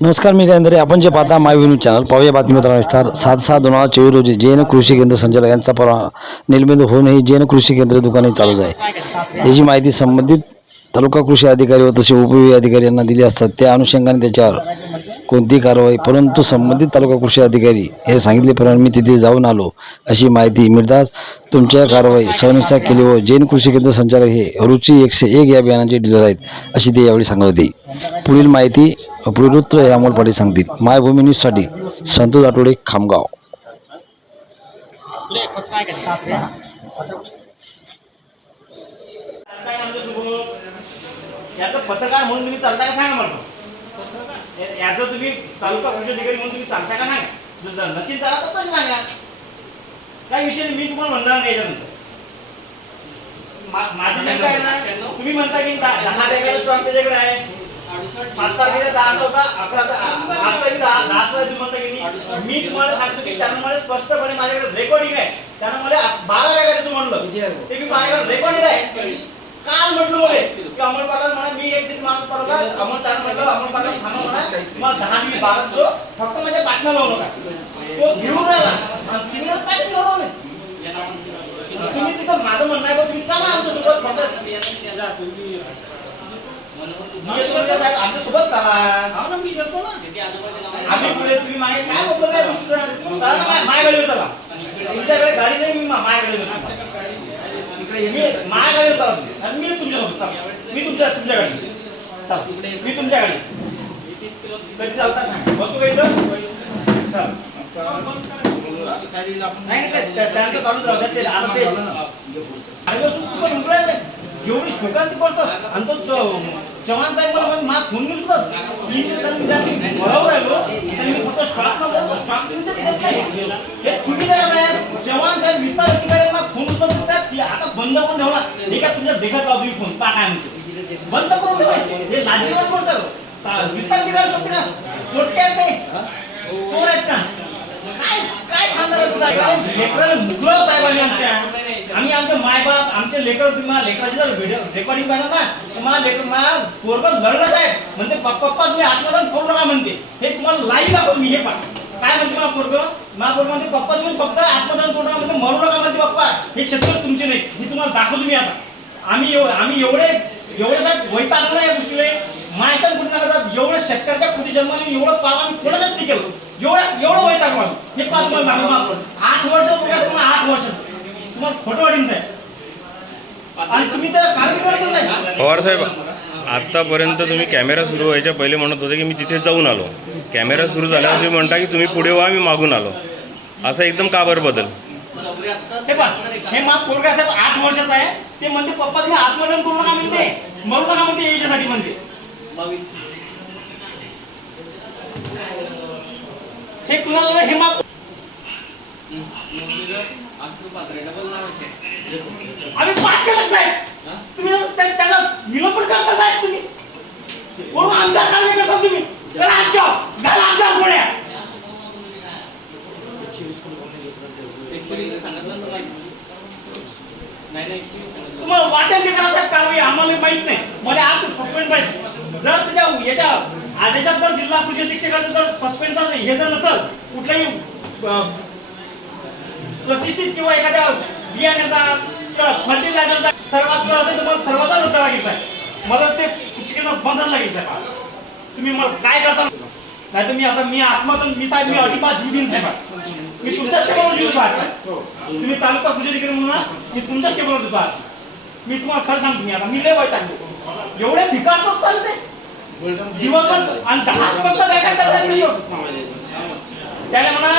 नमस्कार मी गायंदरे आपण जे पाहता माय न्यूज चॅनल पाहूया बातमीपत्र विस्तार. सात सहा दोन हजार चोवीस रोजी जैन कृषी केंद्र संचालक यांचा परवा निर्मित होऊनही जैन कृषी केंद्र दुकाने चालूच आहे याची माहिती संबंधित तालुका कृषी अधिकारी व तसे उपविभागीय अधिकारी यांना दिली असतात. त्या अनुषंगाने त्याच्यावर कोणतीही कारवाई परंतु संबंधित तालुका कृषी अधिकारी हे सांगितल्याप्रमाणे मी तिथे जाऊन आलो. अशी माहिती मिळताच तुमच्या कारवाई सहनुसार केली व जैन कृषी केंद्र संचालक हे रुची एकशे एक या बियाणांचे डीलर आहेत अशी ते यावेळी सांगत होती. पुढील माहिती प्रवृत्त हे अमोल पाटील सांगतील मायभूमी न्यूजसाठी संतोष आठवडे खामगाव. याचं पत्रकार म्हणून तुम्ही चालता का सांगा मला. याचं तुम्ही तालुका कृषी अधिकारी म्हणून तुम्ही चालताय का सांगा. जर- जर नसेल चाला तर तसं सांगा. काही विषय नाही, मी तुम्हाला म्हणणार नाही याच्यानंतर. माझं काय ना तुम्ही म्हणता की दहा दहा स्टॉक त्याच्याकडे आहे. सात तारखेला दहा होता अकरा आजचा बी दहा दहाचा म्हणता की नाही मी तुम्हाला सांगतो की त्यानं मला स्पष्टपणे माझ्याकडे रेकॉर्डिंग आहे. त्यानं मला बारा वेळा तू म्हणलं. ते मी माझ्याकडे रेकॉर्डेड आहे. काल म्हटलं बोले की अमोल पाटील म्हणा मी एक दिन माणूस पडला अमोल त्यानं म्हटलं अमोल पाटील थांबा म्हणा मग दहा मी बारा तो फक्त माझ्या पाठला लावू नका. तो घेऊन राहिला. आणि तिने पाटील पाठीच तुम्ही तिथं माझं म्हणणं आहे तुम्ही चला आमच्यासोबत. फक्त मी साहेब आमच्यासोबत चला आम्ही पुढे तुम्ही मागे काय बोलतो काय गोष्टीचं? चला ना मा- माझ्या गाडीवर चला. तुमच्याकडे गाडी नाही मी मा- माझ्या गाडीवर चला. मी गाडीवर चला. तुम्ही. आणि मी तुमच्यासोबत चला मी तुमच्या तुमच्या गाडी चला मी तुमच्या गाडी कधी चालता? सांगा बसू का इथं? चला. नाही नाही, ते- ते- त्यांचं चालूच राहू द्या. ते आता ते आणि पण उघडायचं आहे. एवढी शोकांती गोष्ट. आणि तो चव्हाण साहेब मला "मा फोन घेऊन बस." मी त्यांना विचारलं, "बरोबर आहे गो." त्यांनी मी फक्त स्टॉक नव्हता, तो स्टॉक देऊन देत नाही. हे चुकीचं आहे साहेब? चव्हाण साहेब विस्तार अधिकारी मा फोन उचलत साहेब की आता बंद करून ठेवला. हे काय तुमच्या देखत लावतो मी फोन पा काय म्हणते बंद करून ठेवा हे लाजीरवाणी गोष्ट विस्तार अधिकारी शकते ना चोटके आहेत ते. चोर आहेत का काय काय शानदार आहे साहेब लेकराला मुकलं साहेबांनी आमच्या. आम्ही आमचे मायबाप आमचे लेकर तुम्ही लेकराची जर व्हिडिओ रेकॉर्डिंग पाहिजे ना तर माझा लेकर माझा पोरगा लढलं साहेब. म्हणते "पप्पा पप्पा तुम्ही आत्मदान करू नका म्हणते. हे तुम्हाला लाईव्ह दाखवतो मी हे पाठ काय म्हणते मला पोरग? माझा पोरग म्हणते पप्पा तुम्ही फक्त आत्मदान करू नका म्हणते. मरू नका म्हणते पप्पा हे शब्द तुमचे नाही. हे तुम्हाला दाखवतो मी आता. आम्ही आम्ही एवढे एवढे साहेब वैतागलो या गोष्टीला. मायच्या कुठे नका एवढं शेतकऱ्याच्या कुठे जन्माने एवढं पाप आम्ही कोणाच्याच नाही केलं? एवढं एवढं वैतागलो आम्ही हे पाच तुम्हाला सांगू माफ आठ वर्ष तुम्हाला तुम्हाला आठ वर्ष. तुम्हाला खोटं वाढीन साहेब आणि तुम्ही तर कारवाई करतच आहे पवार साहेब आत्तापर्यंत तुम्ही कॅमेरा सुरू व्हायच्या पहिले म्हणत होते की मी तिथे जाऊन आलो. कॅमेरा सुरू झाल्यावर तुम्ही म्हणता की तुम्ही पुढे व्हा मी मागून आलो. असं एकदम का बरं बदल? हे पहा हे मा पोरगा साहेब आठ वर्षाचा आहे. ते म्हणते पप्पा तुम्ही आत्मदान करू नका म्हणते. मरू नका म्हणते याच्यासाठी म्हणते. हे कुणाला हे मा आम्ही पाठ केलं साहेब? तुम्ही त्याला विलोपन करता साहेब तुम्ही. वरून आमच्या कारवाई करता तुम्ही. त्याला आमच्या घाला आमच्या गोळ्या. तुम्हाला वाटेल ते करा साहेब कारवाई आम्हाला माहीत नाही. मला आज सस्पेंड पाहिजे. जर त्याच्या याच्या आदेशात जर जिल्हा कृषी अधीक्षकाचं जर सस्पेंडचा हे जर नसल कुठल्याही प्रतिष्ठित किंवा एखाद्या बियाण्याचा फर्टिलायझरचा सर्वात जर असेल तर मला सर्वांचा रद्द लागायचा आहे मला ते शिकणं बंद लागायचं आहे. तुम्ही मला काय करता? नाही तर मी आता मी आत्महत्या मी साहेब मी अजिबात जीव देईन साहेब मी तुमच्याच टेबलवर जीव देतो आज साहेब. तुम्ही तालुका कृषी अधिकारी म्हणून मी तुमच्याच टेबलवर देतो मी तुम्हाला खरं सांगतो मी आता. मी लय वाईट टाकलो एवढे भिकार लोक चालते दिवसभर आणि दहा फक्त बॅगा करतात त्याने म्हणा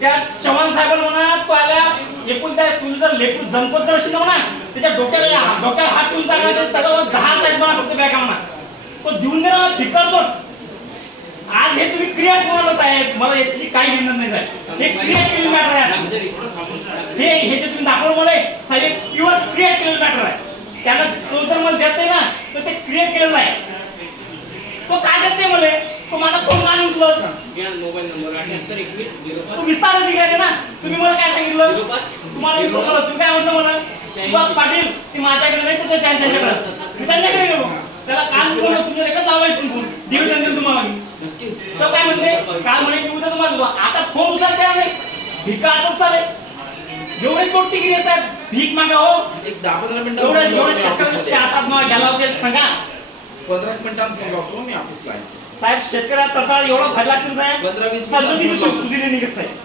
त्या चव्हाण साहेबांना म्हणा तो आल्या एकूण त्या तुझं जर लेकू जनपद जर शिकव ना म्हणा त्याच्या डोक्याला डोक्यावर हात ठेवून चांगला त्याच्यावर दहा साहेब म्हणा फक्त बॅगा म्हणा. तो देऊन दे ना भिकार आज हे तुम्ही क्रिएट कोणाला साहेब मला याच्याशी काही घेणं नाही साहेब. हे क्रिएट केलेली मॅटर आहे हे हे जे तुम्ही दाखवलं मला साहेब प्युअर क्रिएट केलेलं मॅटर आहे. त्याला तो जर मला देत नाही ना तर ते क्रिएट केलेलं आहे. तो काय देत नाही म्हणे? तो माझा फोन का नाही उचलत? मोबाईल तू विस्तार अधिकारी ना? तुम्ही मला काय सांगितलं? तुम्हाला मी तुम्ही काय म्हणलं मला? सुभाष पाटील ती माझ्याकडे नाही तर त्यांच्याकडे. असतात मी त्यांच्याकडे गेलो. त्याला काम मी बोललो तुमच्या एकच लावायचं फोन दिवे त्यांचे तुम्हाला. मी तो काय म्हणते? काल म्हणे की उद्या तुम्हाला देतो. आता फोन उचलत तयार नाही भिका आताच चालेल? जेवढे कोटी गिरी येतात भीक मागा हो. एक दहा पंधरा मिनिट एवढ्या सांगा. पंधरा मिनिटात फोन लावतो मी ऑफिसला आहे साहेब शेतकऱ्या तडताळ एवढा भरला की साहेब पंधरा वीस मिनिटात सल्लतीने निघत साहेब.